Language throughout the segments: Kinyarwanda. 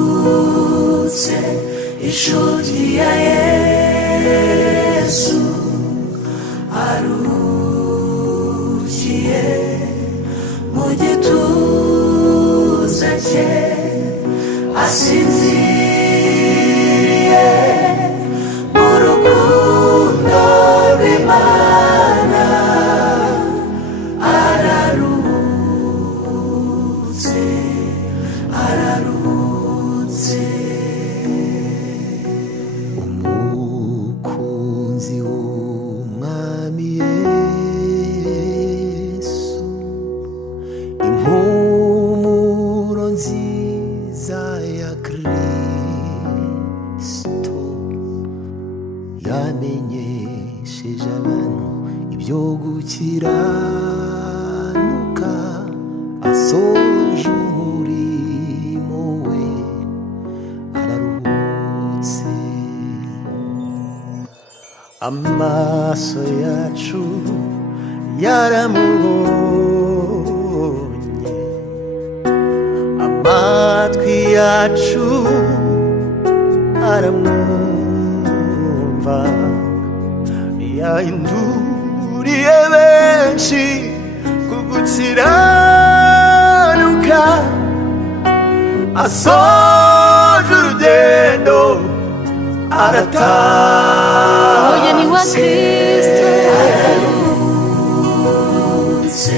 ararutse inshuti ya Yesu arukiye mu gituza cye asinziriye mu rukundo rw'Imana ararutse umukunzi w'umwami Yesu impumuro nziza ya Kristo yamenyesheje abantu ibyo gukiranuka asoje umurimo we araruhutse amaso yacu yaramubonye amatwi yacu aramwumva yahinduriye benshi ku gukiranuka asoje urugendo arataha umugeni wa Kristo ararutse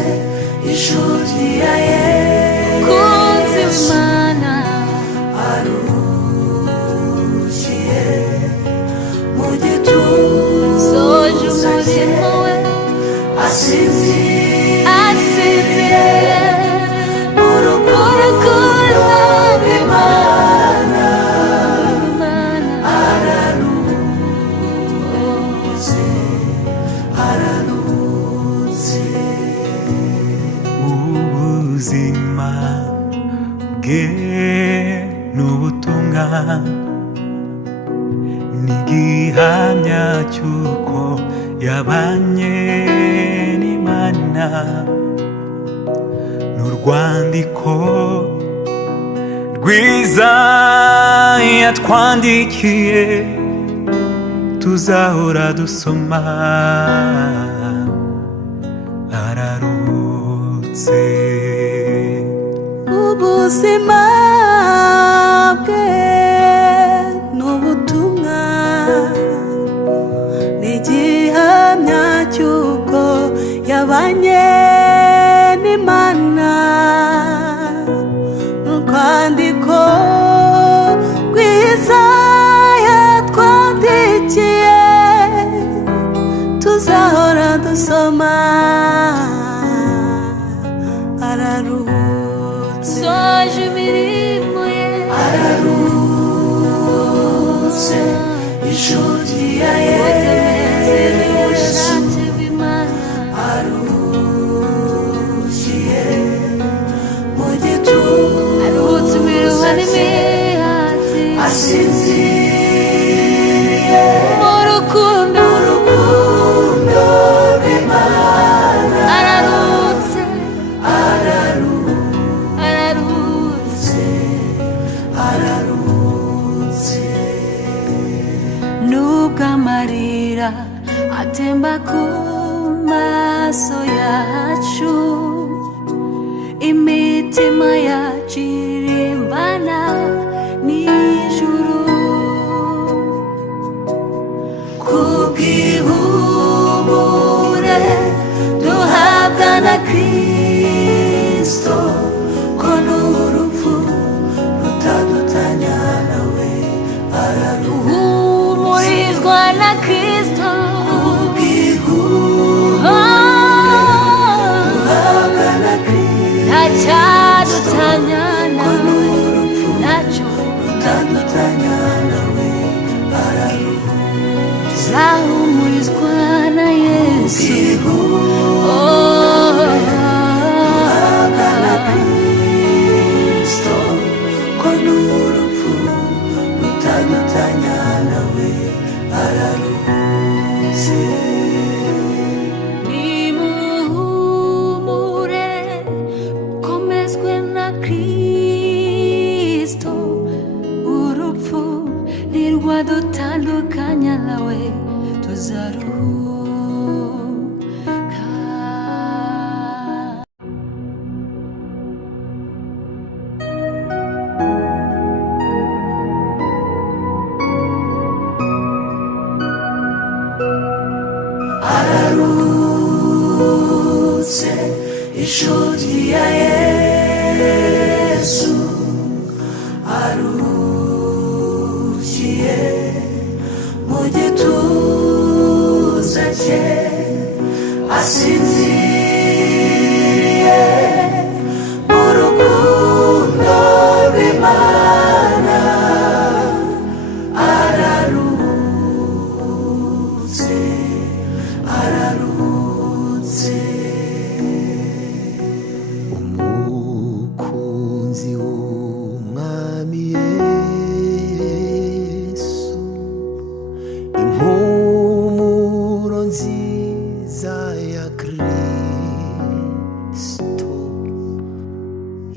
inshuti ya Yesu kunzi w'Imana arukiye mu gituza soje umurimo we asinziriye mu rukundo rw'Imana ubuzima bwe n'ubutumwa n'igihamya cy'uko yabanye n'Imana n'urwandiko rwiza yatwandikiye tuzahora dusoma ararutse ubuzima bwe n'ubutumwa n'igihamya cy'uko yabanye n'Imana n'urwandiko rwiza yatwandikiye tuzahora dusoma ararutse soje imirimo ye ararutse inshuti ya Yesu arukiye mu gituza aruhutse imirimo n'imihati asinziriye mu rukundo rw'Imana ararutse nubwo amarira atemba ku maso yacu imitima yacu irimbana n'ijuru kubw'ihumure duhabwa na Kristo ko n'urupfu rutadutanya nawe araruhumurizwa na Kristo duhabwa na Kristo ntacyadutanya nawe ntacyo rutadutanya nawe tuzahumurizwa na Yesu duhabwa na Kristo ko n'urupfu rutadutanya nawe ararutse nimuhumure komezwe na Kristo inshuti ya Yesu arukiye mu gituza cye asinziriye mu rukundo rw'Imana araruhutse araruhutse. umukunzi w'umwami Yesu impumuro nziza ya Kristo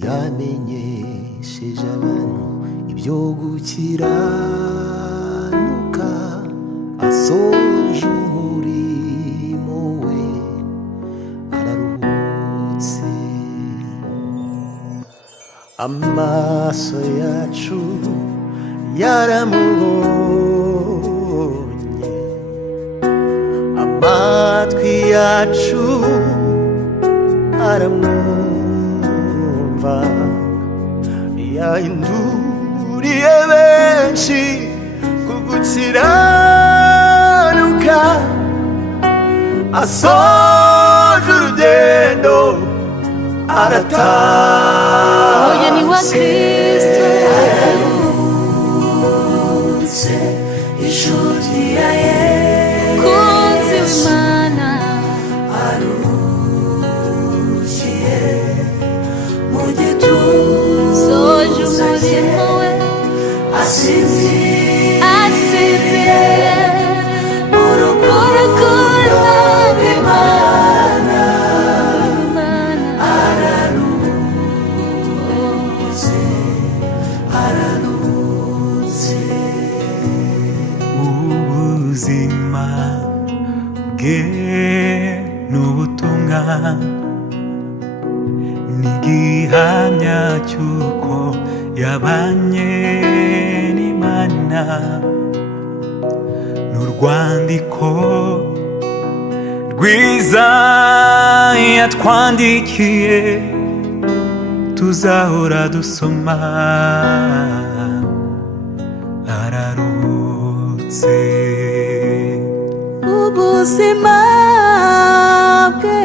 yamenyesheje abantu ibyo gukiranuka asoje umurimo we araruhutse. amaso yacu yaramubonye amatwi yacu aramwumva yahinduriye benshi kugukiranuka asoje urugendo arataha. Umugeni wa Kristo araruhutse inshuti ya Yesu kunzi w'Imana arukiye mu gituza cye asinziriye mu rukundo rw'Imana araruhutse araruhutse. ubuzima bwe n'ubutumwa n'igihamya cy'uko yabanye n'Imana n'urwandiko rwiza yatwandikiye tuzahora dusoma araruhutse. ubuzima bwe